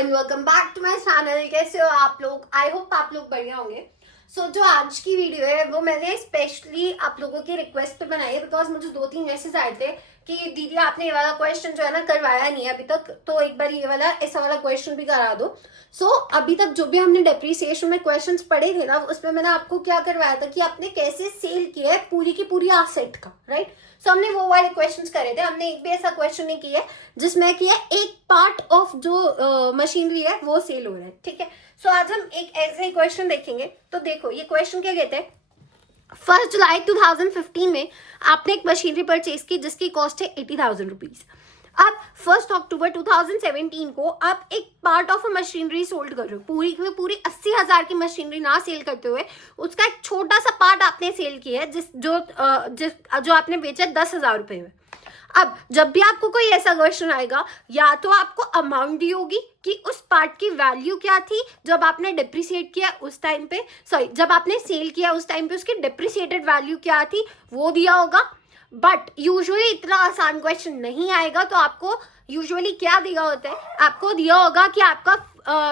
And welcome back to my channel. कैसे हो आप लोग? आई होप आप लोग बढ़िया होंगे। जो आज की वीडियो है वो मैंने स्पेशली आप लोगों की रिक्वेस्ट पे बनाई है, बिकॉज मुझे 2-3 मैसेज आए थे कि दीदी आपने ये वाला क्वेश्चन जो है ना करवाया नहीं है अभी तक, तो एक बार ये वाला ऐसा वाला क्वेश्चन भी करा दो। अभी तक जो भी हमने डेप्रिसिएशन में क्वेश्चंस पढ़े थे ना, उसमें मैंने आपको क्या करवाया था कि आपने कैसे सेल किया है पूरी की पूरी एसेट का, राइट। हमने वो वाले क्वेश्चंस करे थे। हमने एक भी ऐसा क्वेश्चन नहीं किया जिसमें कि एक पार्ट ऑफ जो मशीनरी है वो सेल हो रहा है, ठीक है। आज हम एक ऐसे ही क्वेश्चन देखेंगे। तो देखो ये क्वेश्चन क्या कहते हैं। 1 जुलाई 2015 में आपने एक मशीनरी परचेज की जिसकी कॉस्ट है 80,000 रुपीज। अब 1 अक्टूबर 2017 को आप एक पार्ट ऑफ मशीनरी सोल्ड कर रहे हो, पूरी की पूरी 80,000 की मशीनरी ना सेल करते हुए उसका एक छोटा सा पार्ट आपने सेल किया है जो आपने बेचा 10,000 रुपए में। अब जब भी आपको कोई ऐसा क्वेश्चन आएगा, या तो आपको अमाउंट दी होगी कि उस पार्ट की वैल्यू क्या थी जब आपने डिप्रिसिएट किया उस टाइम पे, जब आपने सेल किया उस टाइम पे उसकी डिप्रिसिएटेड वैल्यू क्या थी वो दिया होगा। बट यूजुअली इतना आसान क्वेश्चन नहीं आएगा। तो आपको यूजुअली क्या दिया होता है, आपको दिया होगा कि आपका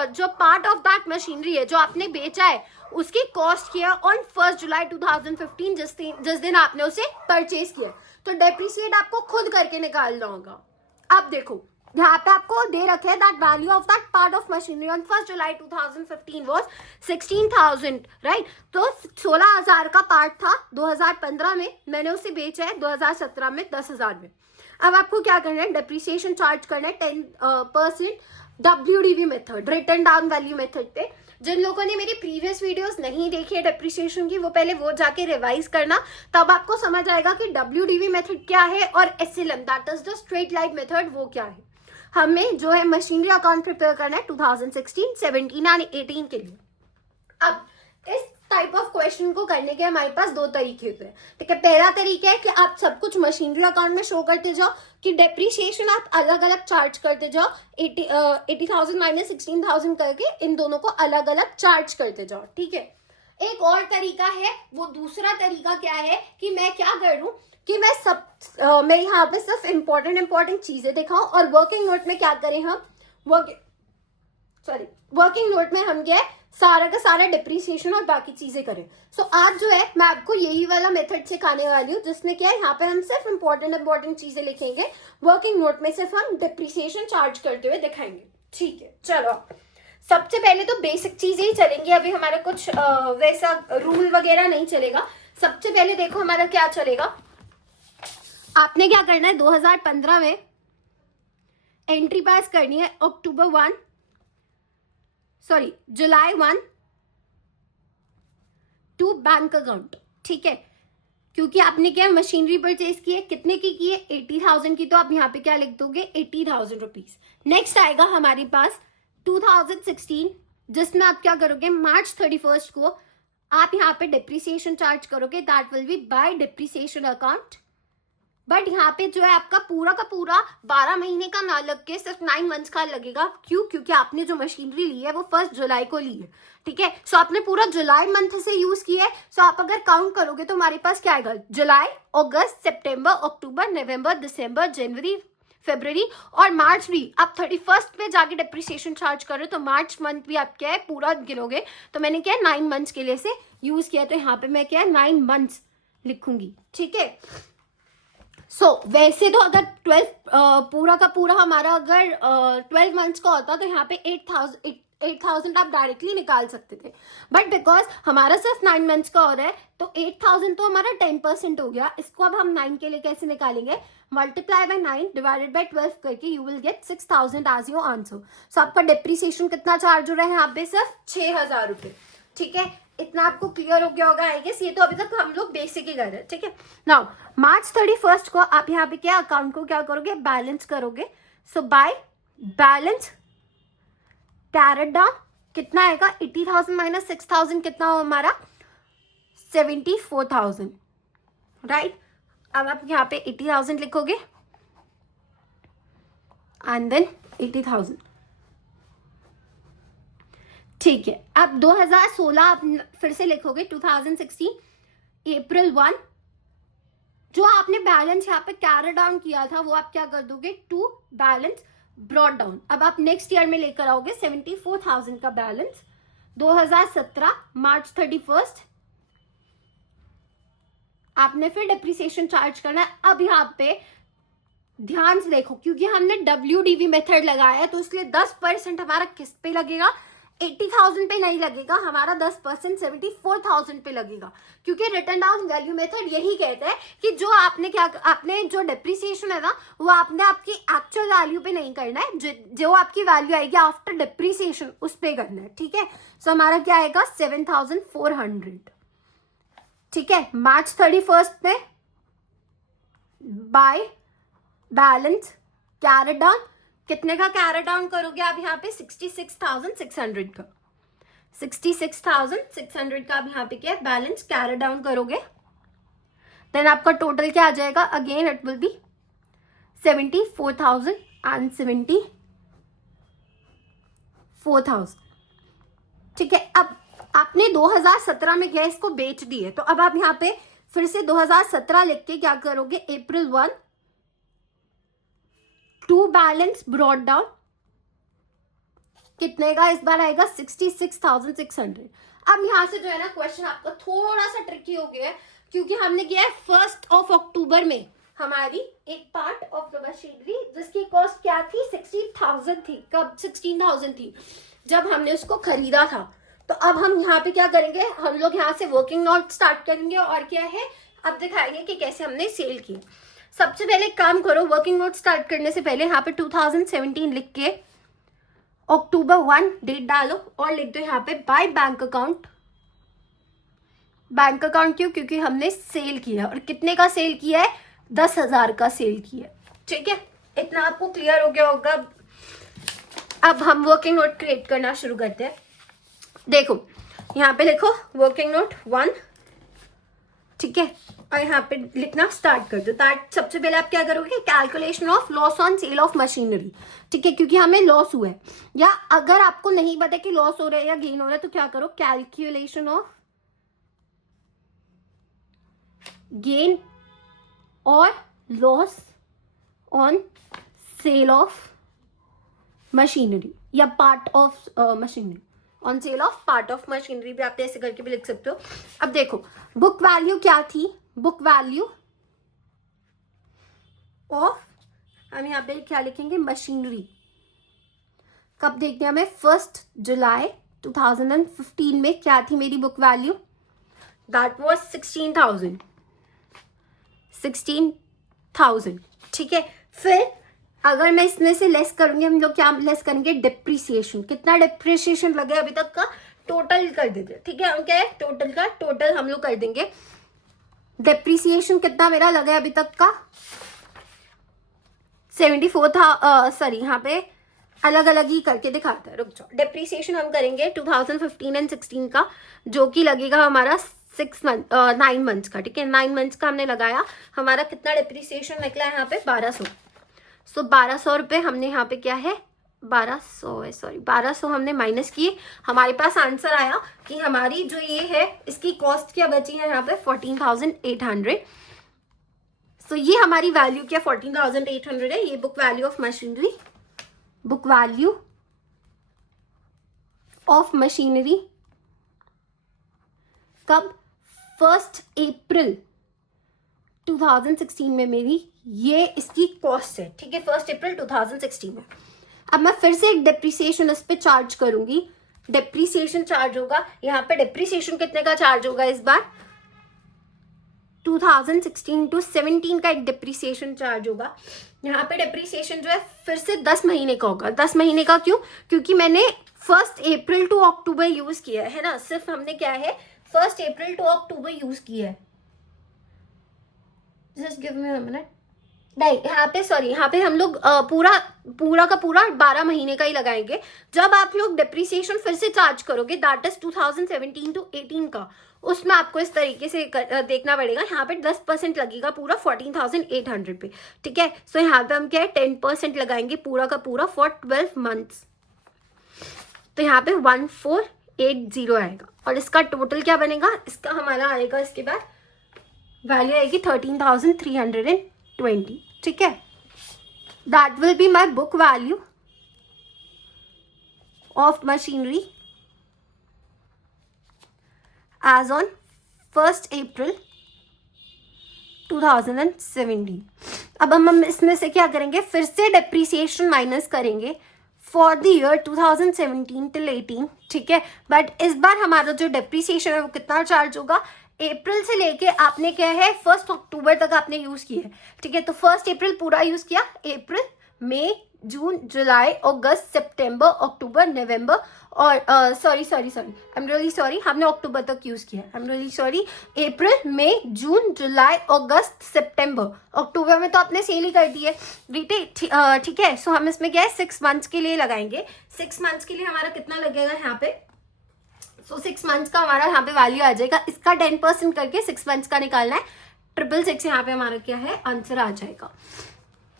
जो पार्ट ऑफ दैट मशीनरी है जो आपने बेचा है उसकी कॉस्ट किया ऑन 1 जुलाई 2015, जिस दिन आपने उसे परचेज किया। तो डेप्रिसिएट आपको खुद करके निकालना होगा। अब देखो यहाँ पे आपको दे रखे that value of that part of machinery on 1 July 2015 was 16,000, right. तो 16,000 का पार्ट था 2015 में, मैंने उसे बेचा है 2017 में 10,000 में। अब आपको क्या करना है, डेप्रिसिएशन चार्ज करना है 10% WDV method, return down value method पे। जिन लोगों ने मेरी प्रीवियस वीडियोस नहीं देखी है डेप्रिसिएशन की, वो पहले वो जाके रिवाइज करना, तब आपको समझ आएगा कि WDV मेथड क्या है और SLM that is the straight line method वो क्या है। हमें जो है मशीनरी अकाउंट प्रिपेयर करना है 2016, 17 एंड 18 के लिए। अब इस टाइप ऑफ क्वेश्चन को करने के हमारे पास 2 तरीके होते हैं, ठीक है। पहला तरीका है कि आप सब कुछ मशीनरी अकाउंट में शो करते जाओ कि डेप्रिसिएशन आप अलग अलग चार्ज करते जाओ, 80,000 माइनस 16,000 करके इन दोनों को अलग अलग चार्ज करते जाओ, ठीक है। एक और तरीका है, वो दूसरा तरीका क्या है कि मैं क्या करूं कि मैं यहाँ पे सिर्फ इंपॉर्टेंट चीजें दिखाऊं और वर्किंग नोट में क्या करें हम, वर्किंग नोट में हम क्या सारा का सारा डिप्रिसिएशन और बाकी चीजें करें। आज जो है मैं आपको यही वाला मेथड सिखाने वाली हूँ, जिसमें क्या है यहाँ पे हम सिर्फ इंपॉर्टेंट चीजें लिखेंगे, वर्किंग नोट में सिर्फ हम डिप्रिसिएशन चार्ज करते हुए दिखाएंगे, ठीक है। चलो सबसे पहले तो बेसिक चीजें ही चलेंगी, अभी हमारा कुछ वैसा रूल वगैरह नहीं चलेगा। सबसे पहले देखो हमारा क्या चलेगा, आपने क्या करना है 2015 में एंट्री पास करनी है जुलाई 1 टू बैंक अकाउंट, ठीक है। क्योंकि आपने क्या मशीनरी परचेज की है, कितने की है 80,000 की, तो आप यहाँ पे क्या लिख दोगे 80,000 रुपीज। नेक्स्ट आएगा हमारे पास 2016, जिसमें आप क्या करोगे मार्च 31 को आप यहाँ पे डिप्रिसिएशन चार्ज करोगे, that will be by depreciation account. But यहाँ पे जो है आपका पूरा का पूरा 12 महीने का ना लग के सिर्फ 9 मंथ्स का लगेगा। क्यों? क्योंकि आपने जो मशीनरी ली है वो 1 जुलाई को ली है, ठीक है। आपने पूरा जुलाई मंथ से यूज किया है। आप अगर काउंट करोगे तो हमारे पास क्या आएगा, जुलाई, अगस्त, सितंबर, अक्टूबर, नवंबर, दिसंबर, जनवरी, फरवरी और मार्च भी आप 31 पे जाके डिप्रिसिएशन चार्ज कर रहे हो, तो मार्च मंथ भी आप क्या है पूरा गिनोगे। तो मैंने क्या है 9 मंथ्स के लिए से यूज किया, तो यहाँ पे मैं क्या है 9 मंथ्स लिखूंगी, ठीक है। वैसे तो अगर 12 पूरा का पूरा हमारा अगर 12 मंथ्स का होता तो यहाँ पे 8,000 आप डायरेक्टली निकाल सकते थे। बट बिकॉज हमारा सिर्फ 9 मंथ्स का हो रहा है तो 8,000 तो हमारा 10% हो गया। इसको अब हम 9 के लिए कैसे निकालेंगे, मल्टीप्लाई बाय 9 डिवाइडेड बाय 12 करके you will get 6,000 as your answer. आपका डिप्रिसिएशन कितना चार्ज हो रहा है यहाँ पे, सिर्फ 6,000 रुपए, ठीक है। इतना आपको क्लियर हो गया होगा आई गेस। ये तो अभी तक हम लोग बेसिक ही कर रहे हैं, ठीक है। नाउ मार्च 31 को आप यहाँ पे क्या अकाउंट को क्या करोगे, बैलेंस करोगे। बाय बैलेंस कैरेट डाउन कितना आएगा 80,000 माइनस 6,000 कितना हो हमारा 74,000, राइट। अब आप यहाँ पे 80,000 लिखोगे एंड देन 80,000, ठीक है। अब 2016 आप फिर से लिखोगे 2016 अप्रैल 1, जो आपने बैलेंस यहाँ पे कैरी डाउन किया था वो आप क्या कर दोगे टू बैलेंस ब्रॉड डाउन। अब आप नेक्स्ट ईयर में लेकर आओगे 74,000 का बैलेंस 2017 मार्च 31 आपने फिर डिप्रिसिएशन चार्ज करना है। अब यहाँ पे ध्यान से देखो, क्योंकि हमने WDV मेथड लगाया है तो इसलिए 10% हमारा किस पे लगेगा, 80,000 पे नहीं लगेगा, हमारा 10% 74,000 पे लगेगा। क्योंकि रिटर्न डाउन वैल्यू मेथड यही कहता है कि जो आपने जो डिप्रिसिएशन है ना वो आपने आपकी एक्चुअल वैल्यू पे नहीं करना है, जो आपकी वैल्यू आएगी आफ्टर डिप्रिसिएशन उस पे करना है। ठीक है, सो हमारा क्या आएगा 7,400। ठीक है, मार्च 31 पे बाय बैलेंस कैरी डाउन, कितने का कैरी डाउन करोगे आप यहाँ पे 66,600 का, 66,600 का आप यहाँ पे क्या बैलेंस कैरी डाउन करोगे। देन आपका टोटल क्या आ जाएगा, again it will be 74,000 and 74,000। ठीक है, अब आपने 2017 में गैस को बेच दी है तो अब आप यहाँ पे फिर से 2017 लिख के क्या करोगे, April 1 to balance brought down, कितने का इस बार आएगा 66,600। अब यहां से जो है ना क्वेश्चन आपका थोड़ा सा ट्रिकी हो गया है, क्योंकि हमने किया है 1 अक्टूबर में हमारी एक पार्ट ऑफ द मशीनरी जिसकी कॉस्ट क्या थी 16,000 थी। कब 16,000 थी, जब हमने उसको खरीदा था। तो अब हम यहाँ पे क्या करेंगे, हम लोग यहाँ से वर्किंग नोट स्टार्ट करेंगे और क्या है अब दिखाएंगे कि कैसे हमने सेल की। सबसे पहले काम करो, वर्किंग नोट स्टार्ट करने से पहले यहाँ पे 2017 लिख के अक्टूबर 1 डेट डालो और लिख दो यहाँ पे by bank account. Bank account क्यों, क्योंकि हमने सेल किया और कितने का सेल किया है 10,000 का सेल किया। ठीक है, इतना आपको क्लियर हो गया होगा। अब हम वर्किंग नोट क्रिएट करना शुरू करते हैं। देखो यहाँ पे लिखो वर्किंग नोट 1। ठीक है, और यहाँ पे लिखना स्टार्ट कर दो। सबसे पहले आप क्या करोगे, calculation of loss on sale of machinery. ठीक है, क्योंकि हमें लॉस हुआ है, या अगर आपको नहीं पता कि लॉस हो रहा है या गेन हो रहा है तो क्या करो, कैलकुलेशन ऑफ गेन और loss on sale of machinery या part of machinery, on sale of part of machinery भी आप ऐसे करके भी लिख सकते हो। अब देखो बुक वैल्यू क्या थी, बुक वैल्यू ऑफ, हम यहाँ पे क्या लिखेंगे मशीनरी। कब देखते हैं हमें 1 जुलाई 2015 में क्या थी मेरी बुक वैल्यू, दैट वाज 16,000। ठीक है, फिर अगर मैं इसमें से लेस करूंगी, हम लोग क्या लेस करेंगे, डिप्रिसिएशन। कितना डिप्रिसिएशन लगे अभी तक का टोटल कर देंगे। ठीक है, हम क्या है टोटल का टोटल हम लोग कर देंगे। डिप्रिसिएशन कितना मेरा लगा अभी तक का 74 था। सॉरी यहाँ पे अलग अलग ही करके दिखाता है, रुक जाओ। डिप्रिसिएशन हम करेंगे 2015 एंड 16 का, जो कि लगेगा हमारा 9 मंथ्स का। ठीक है, 9 मंथ्स का हमने लगाया, हमारा कितना डिप्रिसिएशन निकला है यहाँ पे 1200। सो 1200 रुपये हमने यहाँ पे क्या है 1200 हमने माइनस किए, हमारे पास आंसर आया कि हमारी जो ये है इसकी कॉस्ट क्या बची है यहाँ पे 14,800। सो ये हमारी वैल्यू क्या 14,800 है। ये book value of machinery, book value of machinery कब 1 अप्रैल 2016 में मेरी ये इसकी कॉस्ट है। ठीक है, 1 अप्रैल 2016 में। अब मैं फिर से एक डिप्रिसिएशन इस पे चार्ज करूंगी, डिप्रिसिएशन चार्ज होगा यहाँ पे। डिप्रिसिएशन कितने का चार्ज होगा इस बार 2016 टू 17 का एक डिप्रिसिएशन चार्ज होगा। यहाँ पे डिप्रिसिएशन जो है फिर से 10 महीने का होगा। 10 महीने का क्यों, क्योंकि मैंने 1 अप्रैल टू अक्टूबर यूज किया है ना, सिर्फ हमने क्या है 1 अप्रैल टू अक्टूबर यूज किया है। Just give me a minute. नहीं, यहाँ पे सॉरी, यहाँ पे हम लोग पूरा का पूरा 12 महीने का ही लगाएंगे। जब आप लोग डिप्रिसिएशन फिर से चार्ज करोगे दैट इज 2017 टू 18 का, उसमें आपको इस तरीके से देखना पड़ेगा। यहाँ पे 10% लगेगा पूरा 14,800 पे। ठीक है, सो यहाँ पे हम क्या है 10% लगाएंगे पूरा का पूरा फॉर 12 मंथ्स। तो यहाँ पे 1480 आएगा और इसका टोटल क्या बनेगा, इसका हमारा आएगा इसके बाद वैल्यू आएगी 13,320। ठीक है, that will be my book value of machinery as on 1st April 2017। अब हम इसमें से क्या करेंगे, फिर से डेप्रीसिएशन माइनस करेंगे फॉर द ईयर 2017 till 18, ठीक है। बट इस बार हमारा जो डेप्रीसिएशन है वो कितना चार्ज होगा, अप्रैल से लेके आपने क्या है 1 अक्टूबर तक आपने यूज किया है, ठीक है। तो 1 अप्रैल पूरा यूज किया, अप्रैल, मई, जून, जुलाई, अगस्त, सितंबर, अक्टूबर, नवंबर और sorry I am really sorry, हमने अक्टूबर तक यूज किया है, आई एम रियली सॉरी। अप्रैल, मई, जून, जुलाई, अगस्त, सितंबर, अक्टूबर में तो आपने सेल ही कर दी है, ठीक है। सो हम इसमें क्या है 6 मंथ्स के लिए लगाएंगे। 6 मंथ्स के लिए हमारा कितना लगेगा यहाँ पे, सो 6 मंथ्स का हमारा यहाँ पे वैल्यू आ जाएगा। इसका 10% करके 6 मंथ्स का निकालना है, 666 यहाँ पे हमारा क्या है आंसर आ जाएगा।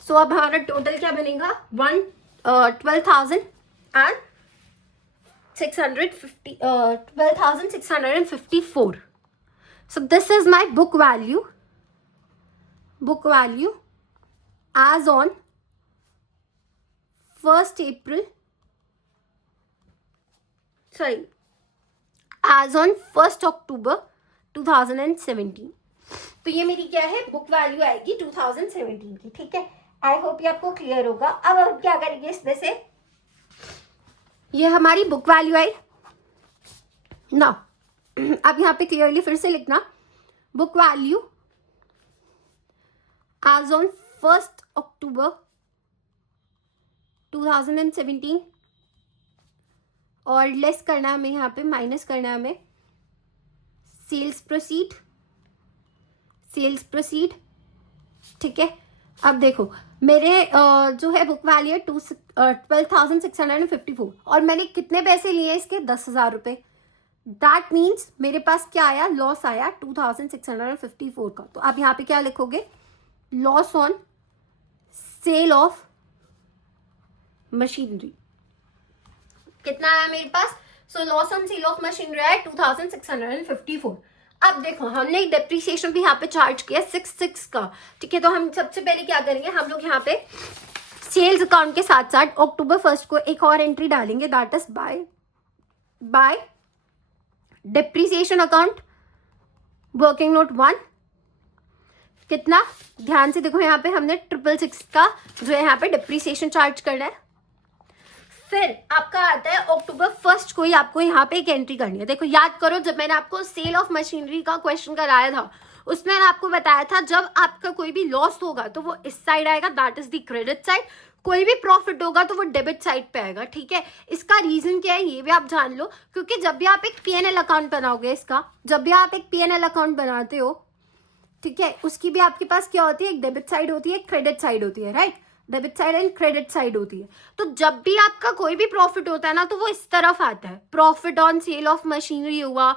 सो अब हमारा टोटल क्या बनेगा 12,654। So this is my book value as on 1st April, sorry as on 1st October 2017। तो ये मेरी क्या है बुक वैल्यू आएगी 2017 की, ठीक है। आई होप ये आपको क्लियर होगा। अब हम क्या करेंगे इसमें से, ये हमारी बुक वैल्यू आई ना। अब यहाँ पे क्लियरली फिर से लिखना, book value as on 1st October 2017 और लेस करना है हमें, यहाँ पे माइनस करना है हमें सेल्स प्रोसीड, ठीक है। अब देखो मेरे जो है बुक वैल्यू है 12,654 और मैंने कितने पैसे लिए इसके 10,000 रुपये। दैट मीन्स मेरे पास क्या आया, लॉस आया 2,654 का। तो आप यहाँ पे क्या लिखोगे, loss on sale of machinery कितना आया मेरे पास। So loss on sale of machinery आया 2,654। अब देखो हमने एक डेप्रीसिएशन भी यहाँ पे चार्ज किया 6 का, ठीक है। तो हम सबसे पहले क्या करेंगे, हम लोग यहाँ पे सेल्स अकाउंट के साथ साथ अक्टूबर 1 को एक और एंट्री डालेंगे, that is by depreciation account working note 1। कितना, ध्यान से देखो यहाँ पे हमने 666 का जो है यहाँ पे डेप्रीसिएशन चार्ज करना है। फिर आपका आता है अक्टूबर 1 को ही आपको यहाँ पे एक एंट्री करनी है। देखो याद करो, जब मैंने आपको सेल ऑफ मशीनरी का क्वेश्चन कराया था उसमें मैंने आपको बताया था जब आपका कोई भी लॉस होगा तो वो इस साइड आएगा, that is the credit side. कोई भी प्रॉफिट होगा तो वो डेबिट साइड पे आएगा, ठीक है। इसका रीजन क्या है ये भी आप जान लो, क्योंकि जब भी आप एक P&L अकाउंट बनाओगे, जब भी आप एक P&L अकाउंट बनाते हो, ठीक है, उसकी भी आपके पास क्या होती है, एक डेबिट साइड होती है, एक क्रेडिट साइड होती है, right. Debit side and credit side होती है। तो जब भी आपका कोई भी प्रॉफिट होता है ना तो वो इस तरफ आता है, profit on sale of machinery हुआ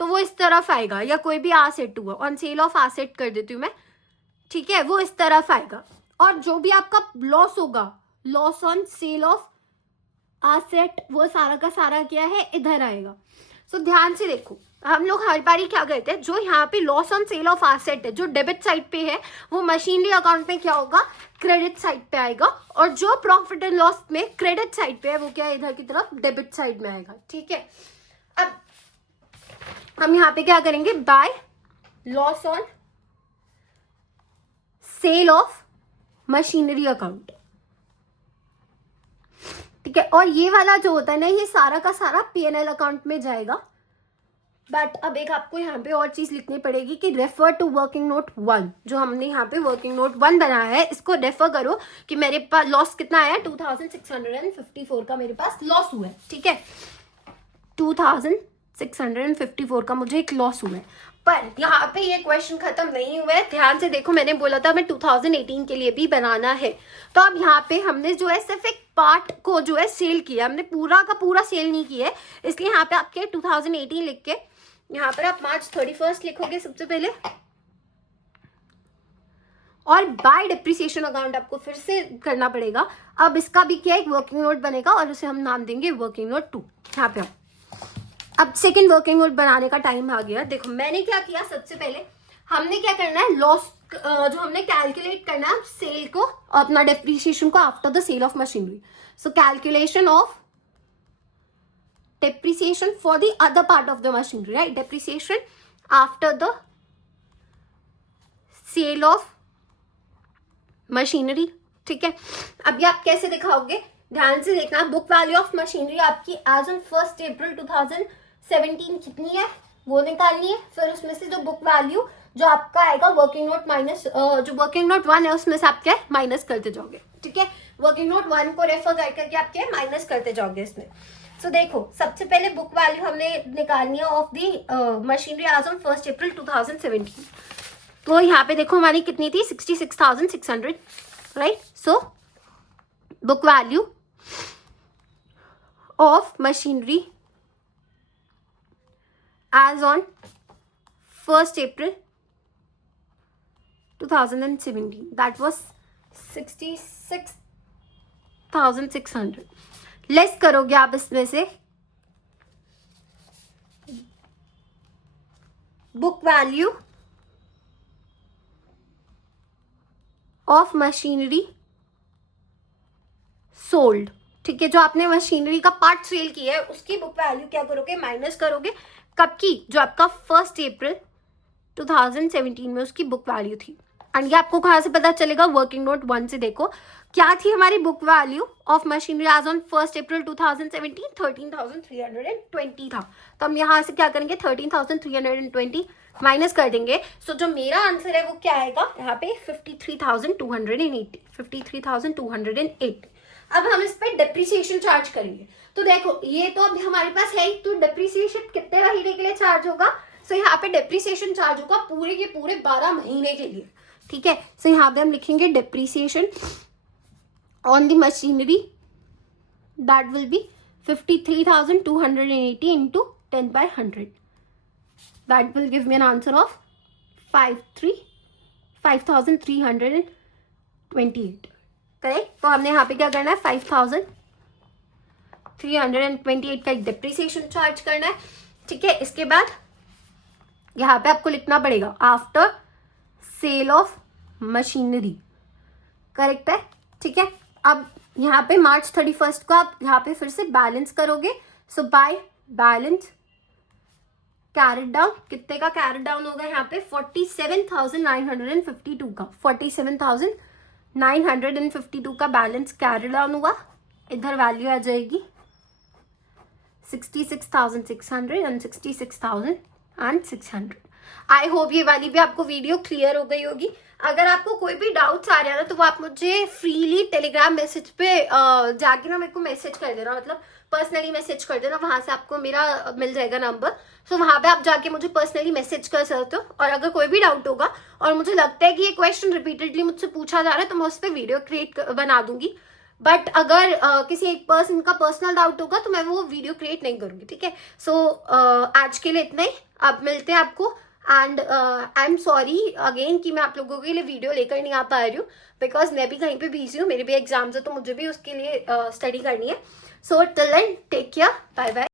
तो वो इस तरफ आएगा, या कोई भी एसेट हुआ, ऑन सेल ऑफ एसेट कर देती हूँ मैं, ठीक है, वो इस तरफ आएगा। और जो भी आपका लॉस होगा, loss on sale of asset, वो सारा का सारा क्या है इधर आएगा। सो ध्यान से देखो, हम लोग हर बारी क्या करते हैं, जो यहाँ पे loss on sale of asset है जो डेबिट साइड पे है वो मशीनरी अकाउंट में क्या होगा, क्रेडिट साइड पे आएगा, और जो प्रॉफिट एंड लॉस में क्रेडिट साइड पे है वो क्या है इधर की तरफ डेबिट साइड में आएगा, ठीक है। अब हम यहाँ पे क्या करेंगे, by loss on sale of machinery account, ठीक है। और ये वाला जो होता है ना, ये सारा का सारा P&L अकाउंट में जाएगा। बट अब एक आपको यहाँ पे और चीज लिखनी पड़ेगी कि रेफर टू वर्किंग नोट 1, जो हमने यहाँ पे वर्किंग नोट 1 बनाया है इसको रेफर करो कि मेरे पास लॉस कितना आया, 2,654 का मेरे पास लॉस हुआ है, ठीक है। 2,654 का मुझे एक लॉस हुआ है। पर यहाँ पे ये क्वेश्चन खत्म नहीं हुआ है, ध्यान से देखो, मैंने बोला था मैं 2018 के लिए भी बनाना है। तो अब यहाँ पे हमने जो है सिर्फ एक पार्ट को जो है सेल किया, हमने पूरा का पूरा सेल नहीं किया है, इसलिए यहाँ पे आपके 2018 लिख के यहाँ पर आप March 31 लिखोगे सबसे पहले, और बाय डेप्रिसिएशन अकाउंट आपको फिर से करना पड़ेगा। अब इसका भी क्या एक वर्किंग नोट बनेगा और उसे हम नाम देंगे वर्किंग नोट 2। यहाँ पे अब सेकंड वर्किंग नोट बनाने का टाइम आ गया। देखो मैंने क्या किया, सबसे पहले हमने क्या करना है, लॉस जो हमने कैलकुलेट करना है सेल को, अपना डेप्रिसिएशन को after the sale of machinery. So calculation of depreciation for the other part of the machinery, right? Depreciation after the sale of machinery. ठीक है, अभी आप कैसे दिखाओगे, ध्यान से देखना. बुक वैल्यू ऑफ मशीनरी आपकी एज ऑन 1 अप्रैल 2017 कितनी है वो निकालनी है. फिर उसमें से जो बुक वैल्यू जो आपका आएगा वर्किंग नोट माइनस, जो वर्किंग नोट 1 है उसमें से आप क्या माइनस करते जाओगे. ठीक है, वर्किंग नोट 1 को रेफर करके आप क्या माइनस करते जाओगे इसमें. सो देखो, सबसे पहले बुक वैल्यू हमने निकालनी है of the machinery as on 1 April 2017. तो यहाँ पे देखो हमारी कितनी थी, 66,600, right. So book value of machinery as on 1 April 2017, that was 66,600. Less करोगे आप इसमें से book value of machinery sold. ठीक है, जो आपने मशीनरी का पार्ट सेल किया है उसकी बुक वैल्यू क्या करोगे, माइनस करोगे. कब की, जो आपका 1 अप्रैल 2017 में उसकी बुक वैल्यू थी. एंड ये आपको कहाँ से पता चलेगा, वर्किंग नोट 1 से. देखो क्या थी हमारी book value of machinery as on 1 April 2017, 13,320 था. तो हम यहाँ से क्या करेंगे, 13,320 माइनस कर देंगे. सो जो मेरा आंसर है वो क्या आएगा यहाँ पे, 53,280, 53,280. अब हम इस पे डेप्रिसिएशन चार्ज करेंगे. तो देखो ये तो अभी हमारे पास है ही, तो डेप्रिसिएशन कितने महीने के लिए चार्ज होगा. सो यहाँ पे डेप्रिसिएशन चार्ज होगा पूरे के पूरे 12 महीने के लिए. ठीक है, सो यहाँ पे हम लिखेंगे depreciation on the machinery, that will B 53,280 into 10/100. That will give me an answer of 5,328. Correct. तो हमने यहाँ पे क्या करना है, 5,328 का एक डेप्रिसिएशन चार्ज करना है. ठीक है, इसके बाद यहाँ पे आपको लिखना पड़ेगा after sale of machinery. Correct है. ठीक है, अब यहाँ पे मार्च 31 को आप यहाँ पे फिर से बैलेंस करोगे. सो बाय बैलेंस कैरेट डाउन, कितने का कैरेट डाउन होगा यहाँ पे, 47,952 का, 47,952 का बैलेंस कैरेट डाउन हुआ. इधर वैल्यू आ जाएगी 66,600 एंड 66,600. आई होप ये वाली भी आपको वीडियो क्लियर हो गई होगी. अगर आपको कोई भी डाउट्स आ रहा है ना तो वो आप मुझे फ्रीली टेलीग्राम मैसेज पे जाके ना मेरे को मैसेज कर देना, मतलब पर्सनली मैसेज कर देना. वहां से आपको मेरा मिल जाएगा नंबर. सो वहां पे आप जाके मुझे पर्सनली मैसेज कर सकते हो. और अगर कोई भी डाउट होगा और मुझे लगता है कि ये क्वेश्चन रिपीटेडली मुझसे पूछा जा रहा है तो मैं उस पर वीडियो क्रिएट बना दूंगी. बट अगर किसी एक पर्सन का पर्सनल डाउट होगा तो मैं वो वीडियो क्रिएट नहीं करूंगी. ठीक है, सो आज के लिए इतना ही. अब मिलते हैं आपको. And I am sorry again कि मैं आप लोगों के लिए वीडियो लेकर नहीं आ पा रही हूँ, बिकॉज मैं भी कहीं पे बिजी हूँ, मेरे भी एग्जाम्स है तो मुझे भी उसके लिए स्टडी करनी है. So till then take care, bye bye.